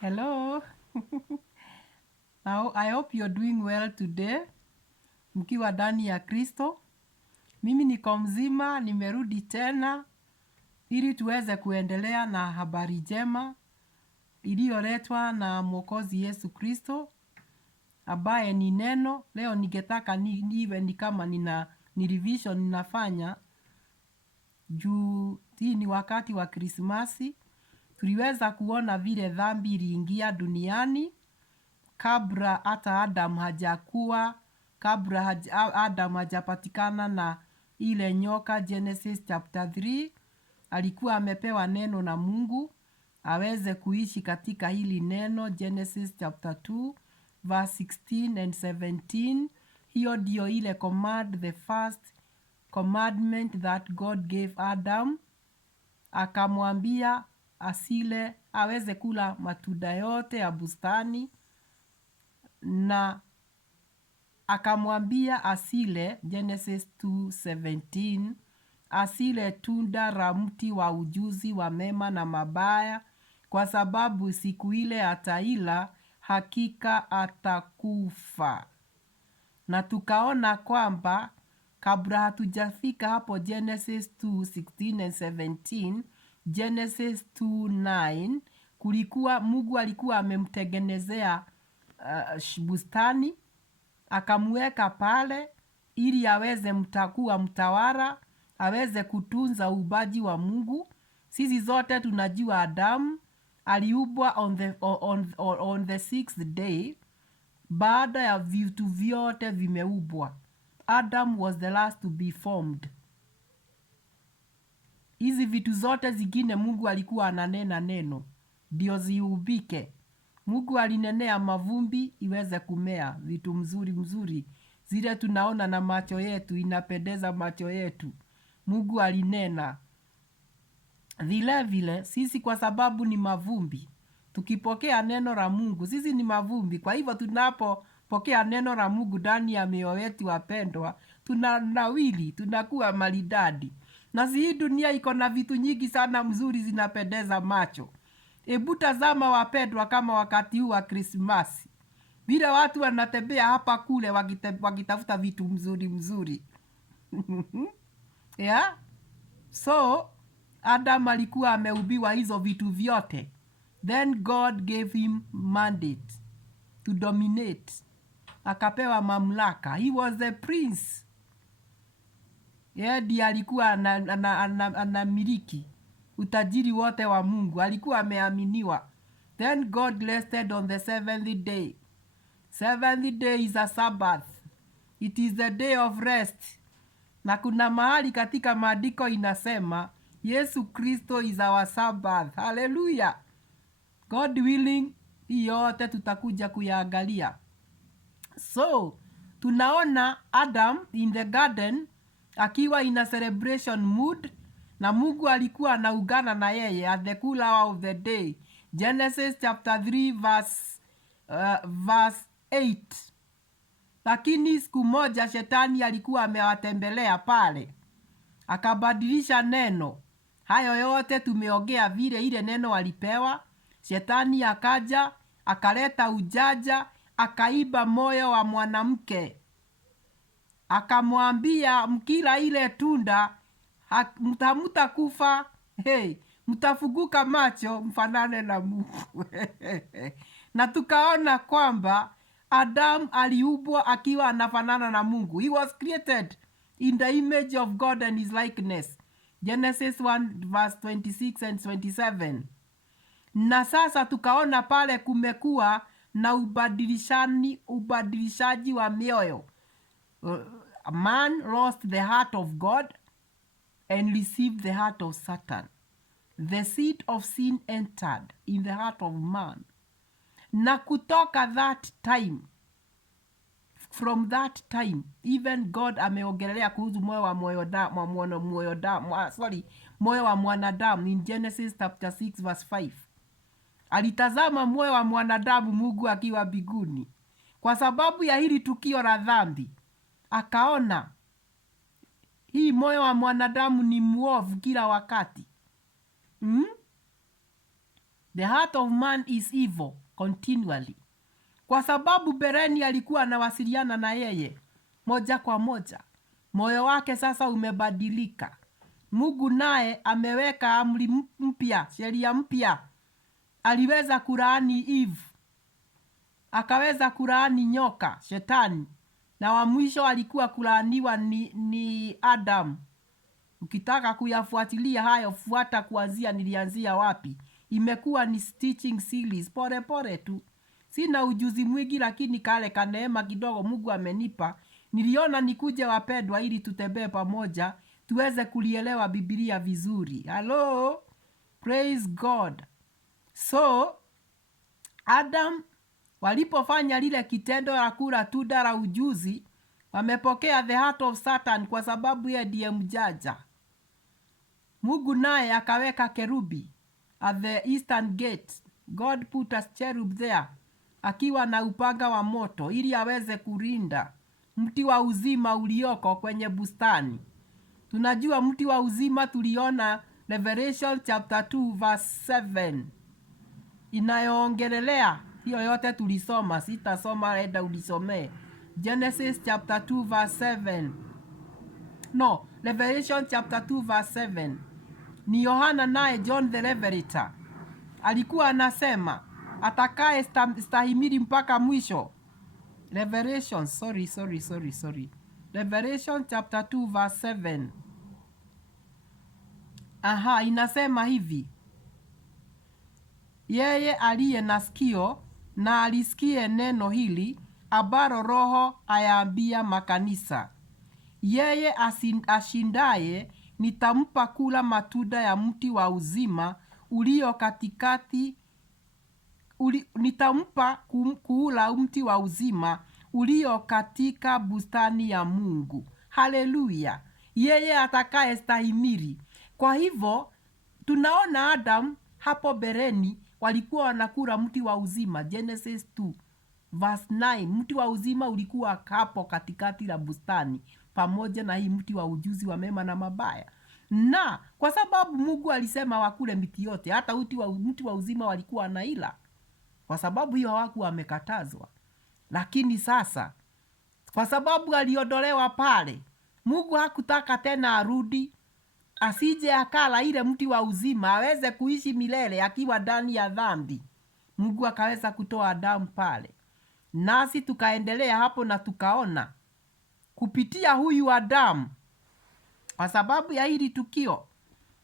Hello. Now, I hope you're doing well today. Mkiwa ndani ya Kristo. Mimi niko mzima, nimerudi tena ili tuweze kuendelea na habari njema iliyoletwa na Mwokozi Yesu Kristo ambaye ni neno. Leo ningetaka niwe ni kama ni revision ninafanya juu hii ni wakati wa Krismasi. Tuliweza kuona vile dhambi iliingia duniani kabla hata Adam hajakuwa, kabla Adam hajapatikana na ile nyoka. Genesis chapter 3 alikuwa amepewa neno na Mungu aweze kuishi katika hili neno. Genesis chapter 2 verse 16 and 17. Hiyo ndio ile command, the first commandment that God gave Adam. Akamwambia asile, aweze kula matunda yote ya bustani, na akamwambia asile, Genesis 2:17, asile tunda la mti wa ujuzi wa mema na mabaya, kwa sababu siku ile ataila hakika atakufa. Na tukaona kwamba kabla hatujafika hapo Genesis 2:16 and 17, Genesis 2:9, kulikuwa Mungu alikuwa amemtengenezea bustani, akamweka pale ili aweze mtakuwa mtawala, aweze kutunza uumbaji wa Mungu. Sisi zote tunajua Adamu aliumbwa on the sixth day. Baada ya vitu vyote vimeumbwa, Adam was the last to be formed. Hizi vitu zote zingine Mungu alikuwa ananena neno ndio ziubike. Mungu alinenea mavumbi iweze kumea vitu mzuri mzuri, zile tunaona na macho yetu, inapendeza macho yetu. Mungu alinena. Vile vile sisi kwa sababu ni mavumbi, tukipokea neno la Mungu, sisi ni mavumbi. Kwa hivyo tunapopokea neno la Mungu ndani ya mioyo yetu wapendwa, tunanawili, tunakuwa maridadi. Na hii dunia iko na vitu nyingi sana mzuri zinapendeza macho. Ebu tazama wapendwa, kama wakati huu wa Krismasi, vile watu wanatembea hapa kule wakitafuta vitu mzuri mzuri. Yeah? So Adam alikuwa ameubiwa hizo vitu vyote. Then God gave him mandate to dominate. Akapewa mamlaka. He was the prince. Ndiye alikuwa anamiliki utajiri wote wa Mungu. Alikuwa ameaminiwa. Then God rested on the seventh day. Seventh day is a Sabbath. It is the day of rest. Na kuna mahali katika maandiko inasema Yesu Kristo is our Sabbath. Hallelujah. God willing, hii yote tutakuja kuyaangalia. So, tunaona Adam in the garden akiwa in a celebration mood, na Mungu alikuwa anaungana na yeye at the cool hour of the day. Genesis chapter 3 verse 8. Lakini siku moja shetani alikuwa amewatembelea pale, akabadilisha neno. Hayo yote tumeongea vile ile neno alipewa. Shetani akaja, akaleta ujaja, akaiba moyo wa mwanamke. Akamwambia mkila ile tunda mtakufa. Mtafunguka macho mfanane na Mungu. Na tukaona kwamba Adam aliumbwa akiwa anafanana na Mungu. He was created in the image of God and his likeness. Genesis 1 verse 26 and 27. Na sasa tukaona pale kumekuwa na ubadilishaji wa mioyo. Man lost the heart of God and received the heart of Satan. The seed of sin entered in the heart of man. Na kutoka that time, from that time, even God ameongelea kuhusu moyo wa moyo wa mwanadamu in Genesis chapter 6 verse 5. Alitazama moyo wa mwanadamu Mungu akiwa mbinguni. Kwa sababu ya hili tukio la dhambi, akaona hii moyo wa mwanadamu ni muovu kila wakati. The heart of man is evil continually. Kwa sababu Bereni alikuwa anawasiliana na yeye moja kwa moja, moyo wake sasa umebadilika. Mungu naye ameweka amri mpya, sheria mpya. Aliweza kulaani Eve, akaweza kulaani nyoka, shetani, na wa mwisho alikuwa kulaaniwa ni Adam. Ukitaka kuyafuatilia hayo, fuata kuanzia nilianzia wapi. Imekuwa ni teaching series, pole pole tu. Sina ujuzi mwingi, lakini kale kaneema kidogo Mungu amenipa. Niliona nikuje wapendwa, ili tutembee pamoja, tuweze kulielewa Biblia vizuri. Hello, praise God. So Adam walipofanya lile kitendo la kula tunda la ujuzi, wamepokea the heart of Satan, kwa sababu yeye ndiye mjanja. Mungu naye akaweka kerubi at the eastern gate. God put a cherub there, akiwa na upanga wa moto, ili aweze kulinda mti wa uzima ulioko kwenye bustani. Tunajua mti wa uzima, tuliona Revelation chapter 2 verse 7 inayoongelelea hiyo yote tulisoma. Sitasoma, enda ulisomee. Genesis chapter 2 verse 7. No, Revelation chapter 2 verse 7. Ni Yohana naye John the Revelator alikuwa anasema atakaye stahimili mpaka mwisho. Revelation, sorry. Revelation chapter 2 verse 7. Inasema hivi: yeye aliye na sikio na alisikie neno hili ambalo Roho ayaambia makanisa. Yeye ashindaye nitampa kula matunda ya mti wa uzima ulio katikati. Nitampa kuula mti wa uzima ulio katika bustani ya Mungu. Haleluya! Yeye atakaye stahimili. Kwa hivyo tunaona Adam hapo bereni walikuwa wanakula mti wa uzima. Genesis 2 verse 9. Mti wa uzima ulikuwa hapo katikati la bustani, pamoja na hii mti wa ujuzi wa mema na mabaya. Na kwa sababu Mungu alisema wakule miti yote, hata mti wa uzima walikuwa wanaila. Kwa sababu hiyo hawakuwa wamekatazwa. Lakini sasa, kwa sababu aliondolewa pale, Mungu hakutaka tena arudi, asije akala ile mti wa uzima, aweze kuishi milele akiwa ndani ya dhambi. Mungu akaweza kutoa Adamu pale. Nasi tukaendelea hapo na tukaona kupitia huyu Adamu, kwa sababu ya hili tukio,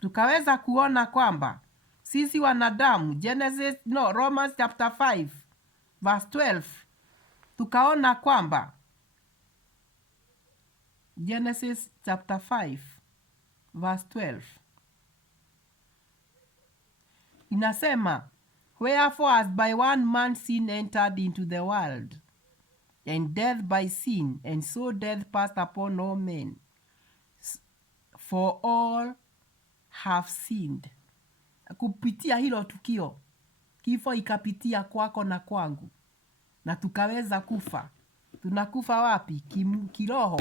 tukaweza kuona kwamba sisi wanadamu, Romans chapter 5 verse 12, tukaona kwamba Genesis chapter 5 verse 12 inasema, wherefore as by one man sin entered into the world, and death by sin, and so death passed upon all men, for all have sinned. Kupitia hilo tukio, kifo ikapitia kwako na kwangu, na tukaweza kufa. Tunakufa wapi? Kiroho.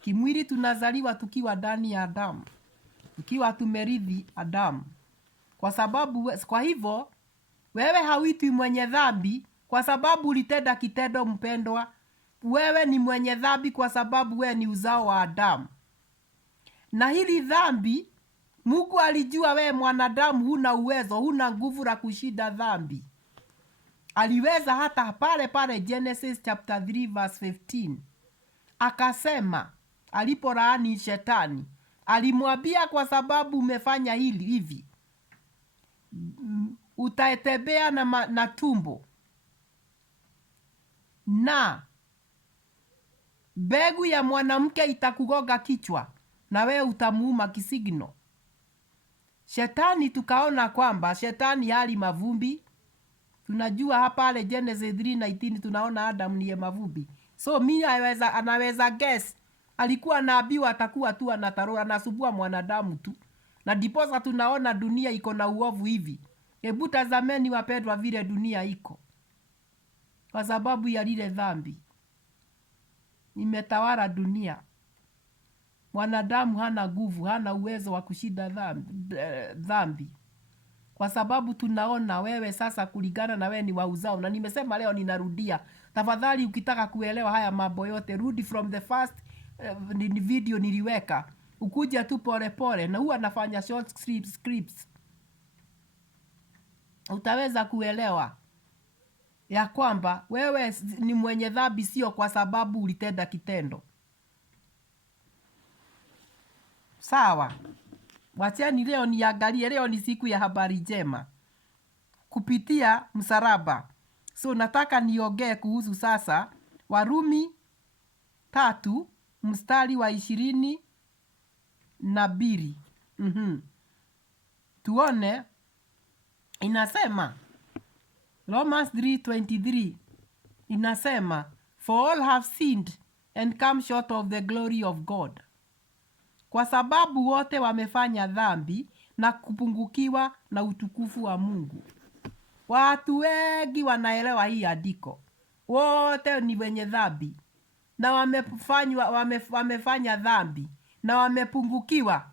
Kimwili tunazaliwa tukiwa ndani ya Adamu, tukiwa tumerithi Adamu. Kwa hivyo wewe hauitwi mwenye dhambi kwa sababu ulitenda kitendo, mpendwa. Wewe ni mwenye dhambi kwa sababu wewe ni uzao wa Adamu. Na hili dhambi, Mungu alijua wewe mwanadamu huna uwezo, huna nguvu la kushinda dhambi. Aliweza hata pale Genesis chapter 3 verse 15. Akasema, alipolaani shetani, alimwambia, kwa sababu umefanya hivi, utatembea na tumbo, na mbegu ya mwanamke itakugonga kichwa, na wewe utamuuma kisigino. Shetani, tukaona kwamba shetani hali mavumbi. Tunajua hapa pale Genesis 3:19 tunaona Adam ni mavumbi. So mimi anaweza guess alikuwa anaambiwa atakuwa tu anasubua mwanadamu tu. Na diposa tunaona dunia iko na uovu hivi. Hebu tazameni wapendwa, vile dunia iko, kwa sababu ya lile dhambi imetawala dunia. Mwanadamu hana nguvu, hana uwezo wa kushinda dhambi. kwa sababu tunaona wewe sasa kulingana na wewe ni wa uzao. Na nimesema leo ninarudia, tafadhali ukitaka kuelewa haya mambo yote, rudi from the first video niliweka, ukuja tu pole pole, na huwa nafanya short scripts, utaweza kuelewa ya kwamba wewe ni mwenye dhambi, sio kwa sababu ulitenda kitendo. Sawa? Wacheni leo niangalie, leo ni siku ya habari njema kupitia msalaba. So nataka niongee kuhusu sasa Warumi 3 mstari wa 22. Tuone inasema, Romans 3:23 inasema, for all have sinned and come short of the glory of God. Kwa sababu wote wamefanya dhambi na kupungukiwa na utukufu wa Mungu. Watu wengi wanaelewa hii andiko. Wote ni wenye dhambi na wamefanya dhambi na wamepungukiwa.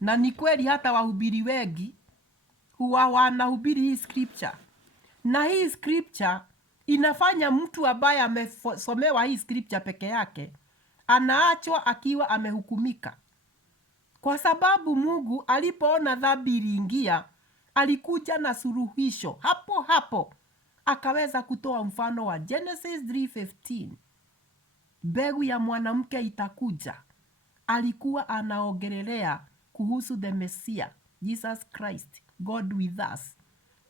Na ni kweli hata wahubiri wengi huwa wanahubiri hii scripture. Na hii scripture inafanya mtu ambaye amesomewa hii scripture peke yake anaachwa akiwa amehukumika. Kwa sababu Mungu alipoona dhambi iliingia, alikuja na suluhisho hapo hapo. Akaweza kutoa mfano wa Genesis 3:15. Mbegu ya mwanamke itakuja. Alikuwa anaongelelea kuhusu the Messiah, Jesus Christ, God with us.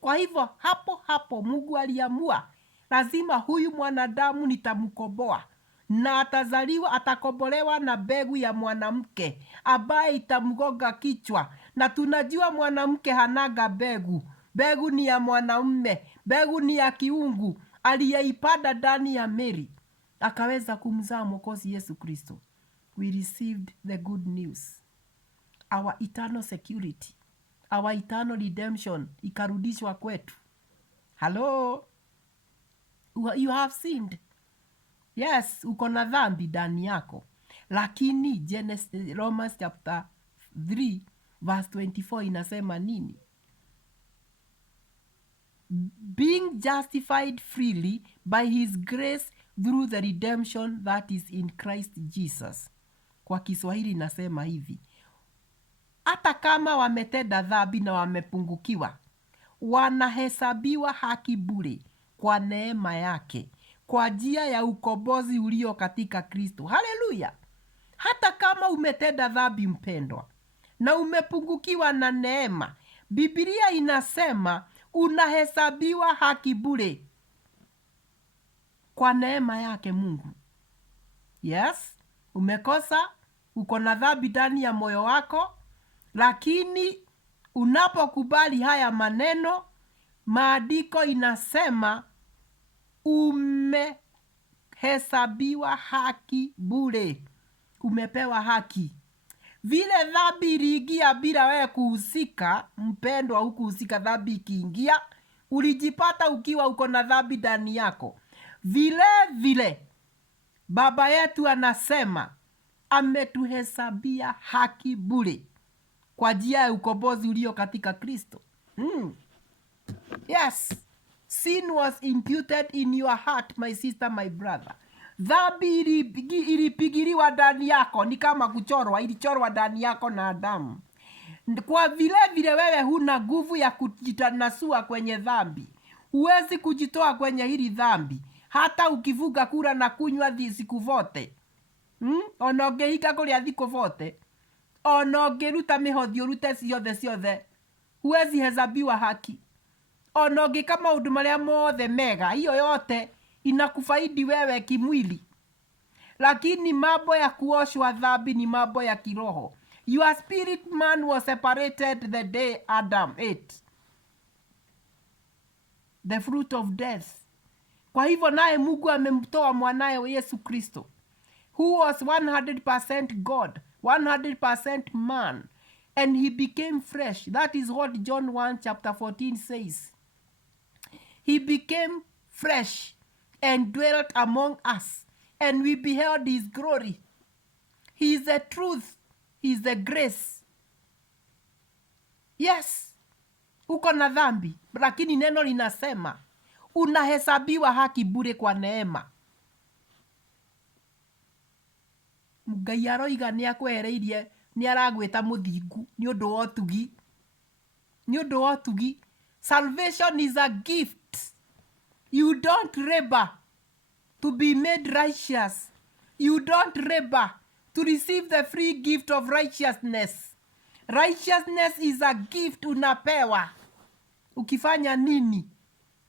Kwa hivyo hapo hapo Mungu aliamua lazima huyu mwanadamu nitamkomboa, na atazaliwa, atakombolewa na mbegu ya mwanamke ambaye itamgonga kichwa. Na tunajua mwanamke hanaga mbegu. Mbegu ni ya mwanamume, mbegu ni ya kiungu aliyeipanda ndani ya Mary, akaweza kumzaa Mwokozi Yesu Kristo. We received the good news, our eternal security, our eternal redemption ikarudishwa kwetu. Hello, you have sinned. Yes, uko na dhambi ndani yako. Lakini Romans chapter 3 verse 24 inasema nini? Being justified freely by his grace through the redemption that is in Christ Jesus. Kwa Kiswahili inasema hivi: hata kama wametenda dhambi na wamepungukiwa, wanahesabiwa haki bure kwa neema yake, kwa njia ya ukombozi ulio katika Kristo. Haleluya! Hata kama umetenda dhambi, mpendwa, na umepungukiwa na neema, Biblia inasema unahesabiwa haki bure kwa neema yake Mungu. Yes, umekosa, uko na dhambi ndani ya moyo wako, lakini unapokubali haya maneno, maandiko inasema umehesabiwa haki bure. Umepewa haki. Vile dhambi iliingia bila wewe kuhusika, mpendwa, hukuhusika, dhambi ikiingia, ulijipata ukiwa uko na dhambi ndani yako. Vile vile Baba yetu anasema ametuhesabia haki bure kwa njia ya ukombozi ulio katika Kristo. Yes, sin was imputed in your heart, my sister, my brother. Dhambi ilipigiliwa ndani yako, ni kama kuchorwa, ilichorwa ndani yako na Adamu. Kwa vile vile wewe huna nguvu ya kujitanasua kwenye dhambi. Huwezi kujitoa kwenye hili dhambi hata ukivuga kula na kunywa siku vote. Onongehika kuria thiko vote, onongeruta mihothi urute ciothe, huwezi hesabiwa haki. Onongeka maundu maria mothe mega, hiyo yote inakufaidi wewe kimwili. Lakini mambo ya kuoshwa dhambi ni mambo ya kiroho. Your spirit man was separated the day Adam ate the fruit of death. Kwa hivyo naye Mungu amemtoa mwanaye Yesu Kristo, who was 100% God, 100% man, and he became flesh. That is what John 1 chapter 14 says. He became flesh and dwelt among us, and we beheld his glory. He is the truth. He is the grace. Yes. uko na dhambi, lakini neno linasema unahesabiwa haki bure kwa neema. Ngai aroiga nĩ akwehereirie, nĩ aragwĩta mũthingu nĩ ũndũ wa ũtugi, nĩ ũndũ wa ũtugi. Salvation is a gift. You don't labor to be made righteous. You don't labor to receive the free gift of righteousness. Righteousness is a gift unapewa. Ukifanya nini?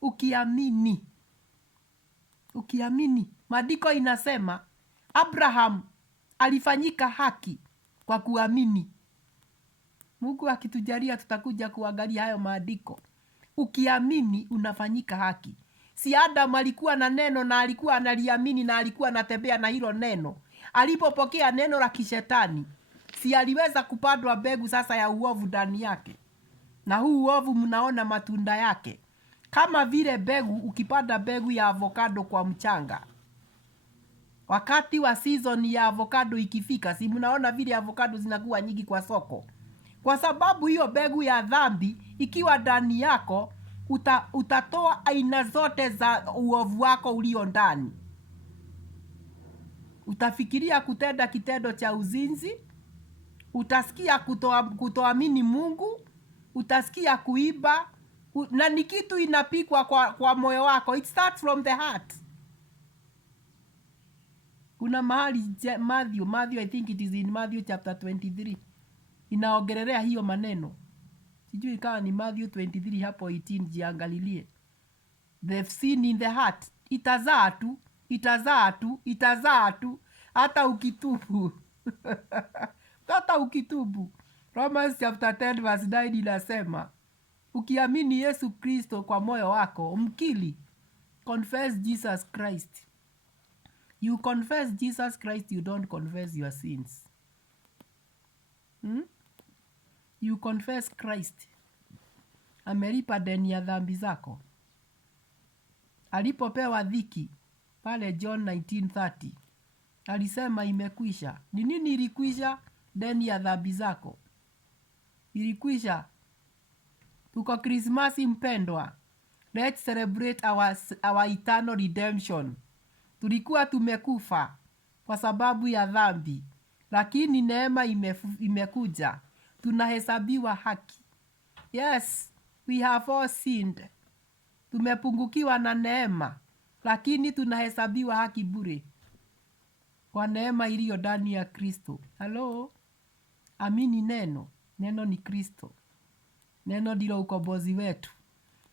Ukiamini. Ukiamini. Maandiko inasema Abraham alifanyika haki kwa kuamini. Mungu akitujalia tutakuja kuangalia hayo maandiko. Ukiamini unafanyika haki. Si Adam alikuwa na neno na alikuwa analiamini na alikuwa anatembea na hilo neno. Alipopokea neno la kishetani, si aliweza kupandwa mbegu sasa ya uovu ndani yake. Na huu uovu mnaona matunda yake. Kama vile mbegu, ukipanda mbegu ya avocado kwa mchanga, wakati wa season ya avocado ikifika, si mnaona vile avocado zinakuwa nyingi kwa soko. Kwa sababu hiyo mbegu ya dhambi ikiwa ndani yako, utatoa aina zote za uovu wako ulio ndani. Utafikiria kutenda kitendo cha uzinzi, utasikia kutoamini Mungu, utasikia kuiba, na ni kitu inapikwa kwa moyo wako. It starts from the heart. Kuna mahali Matthew, I think it is in Matthew chapter 23, inaongelelea hiyo maneno. Sijui kama ni Matthew 23 hapo 18, jiangalilie. The sin in the heart. Itazaa tu, itazaa tu, itazaa tu, hata ukitubu. Hata ukitubu. Romans chapter 10 verse 9 inasema, ukiamini Yesu Kristo kwa moyo wako, mkili, confess Jesus Christ. You confess Jesus Christ, you don't confess your sins. You confess Christ. Amelipa deni ya dhambi zako. Alipopewa dhiki pale John 19:30, alisema imekwisha. Ni nini ilikwisha? Deni ya dhambi zako ilikwisha. Tuko Krismasi mpendwa. Let's celebrate our eternal redemption. Tulikuwa tumekufa kwa sababu ya dhambi, lakini neema imekuja. Tunahesabiwa haki. Yes, we have all sinned. Tumepungukiwa na neema, lakini tunahesabiwa haki bure kwa neema iliyo ndani ya Kristo. Hello? Amini neno. Neno ni Kristo. Neno ndilo ukombozi wetu.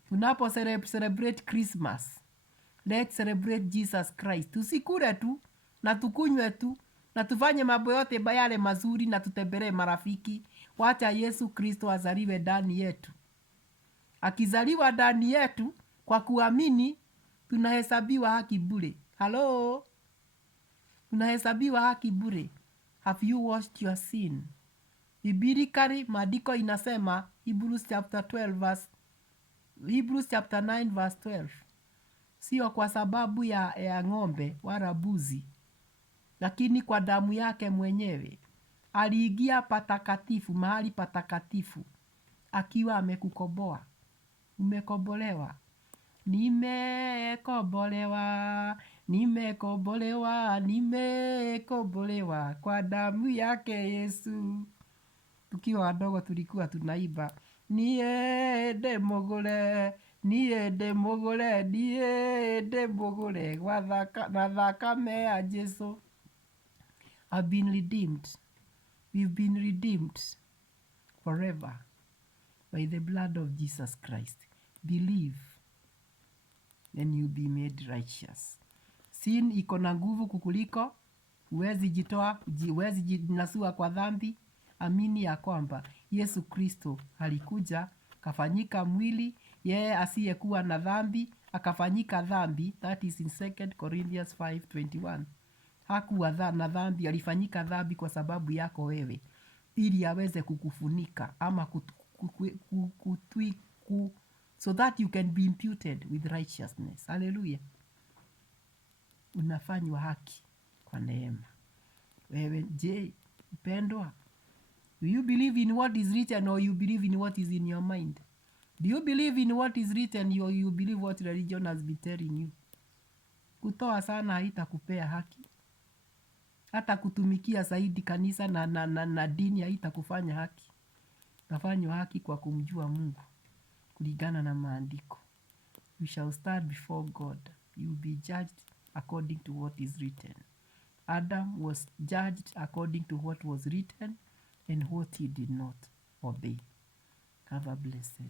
Tunapo celebrate Christmas, let's celebrate Jesus Christ. Tusikule tu na tukunywe tu na tufanye mambo yote yale mazuri na tutembelee marafiki. Wacha Yesu Kristo azaliwe ndani yetu. Akizaliwa ndani yetu kwa kuamini, tunahesabiwa haki bure. Hello? Tunahesabiwa haki bure. Have you washed your sin? Biblically, maandiko inasema Hebrews chapter 9 verse 12. Sio kwa sababu ya ng'ombe wala mbuzi, lakini kwa damu yake mwenyewe. Aliingia patakatifu, mahali patakatifu, akiwa amekukomboa. Umekombolewa. Nimekombolewa, nimekombolewa, nimekombolewa kwa damu yake Yesu. Tukiwa wadogo tulikuwa tunaimba, niende mugure, niende mugure, niende mugure na thakame ya Yesu. I've been redeemed. We've been redeemed forever by the blood of Jesus Christ. Believe and you'll be made righteous. Sin iko na nguvu kukuliko. Huwezi jitoa, huwezi jinasua kwa dhambi. Amini ya kwamba Yesu Kristo alikuja, kafanyika mwili, yeye asiyekuwa na dhambi, akafanyika dhambi. That is in 2 Corinthians 5:21. Hakuwa na dhambi, alifanyika dhambi kwa sababu yako wewe, ili aweze kukufunika ama so that you can be imputed with righteousness. Hallelujah. Unafanywa haki kwa neema. Wewe je, mpendwa? Do you believe in what is written or you believe in what is in your mind? Do you believe in what is written, or you believe what religion has been telling you? Kutoa sana haitakupea haki. Hata kutumikia zaidi kanisa na dini haitakufanya haki. Utafanywa haki kwa kumjua Mungu kulingana na maandiko. You shall stand before God. You will be judged according to what is written. Adam was judged according to what was written and what he did not obey. Have a blessed